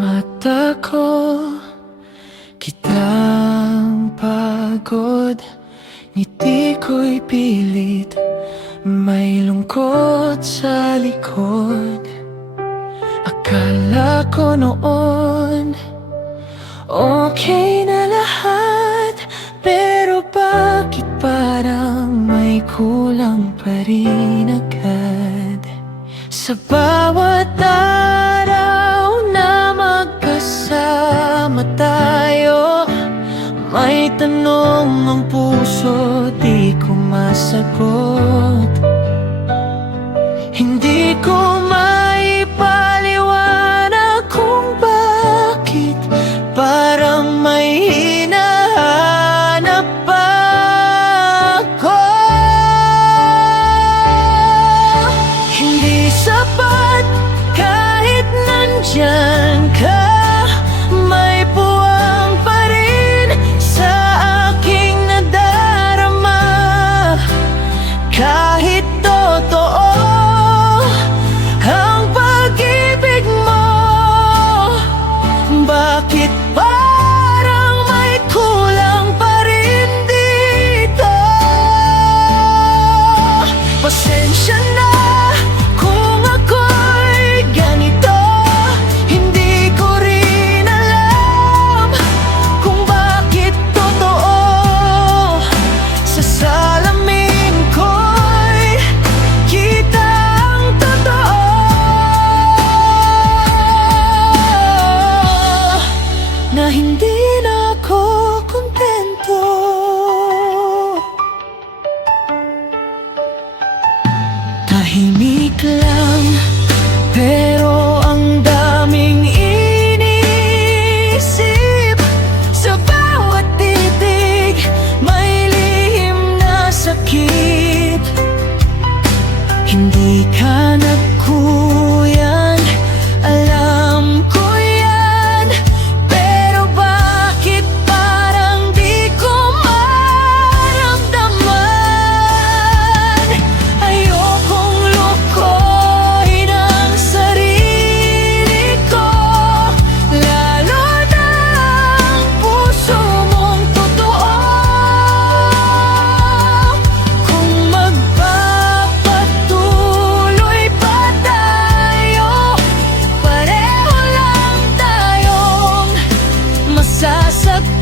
mata ko, kitang pagod. Ngiti ko'y pilit, may lungkot sa likod. Akala ko noon okay na lahat, pero bakit parang may kulang pa rin agad? Sa bawat araw na magkasama tayo, may tanong ang puso di ko masagot. Hindi ko maipaliwanag kung bakit parang may hinahanap ako. Hindi sapat kahit nandyan ka, may puwang pa rin sa aking nadarama. Kahit totoo ang pag-ibig mo, bakit parang may kulang pa rin dito? Pasensya na kung ako'y ganito, hindi ko rin alam kung bakit totoo. Sa salamin ko'y kita ang totoo, na hindi na ako kontento. Tahimik lang, pero ang daming iniisip. Sa bawat titig, may lihim na sakit. Hindi ka nagkuyan, alam ko yan, pero bakit parang di ko maramdaman? Ayokong lukohin ang sarili ko, lalo na ang puso mong totoo. Kung magpapatuloy pa tayo, pareho lang tayong masasaktan.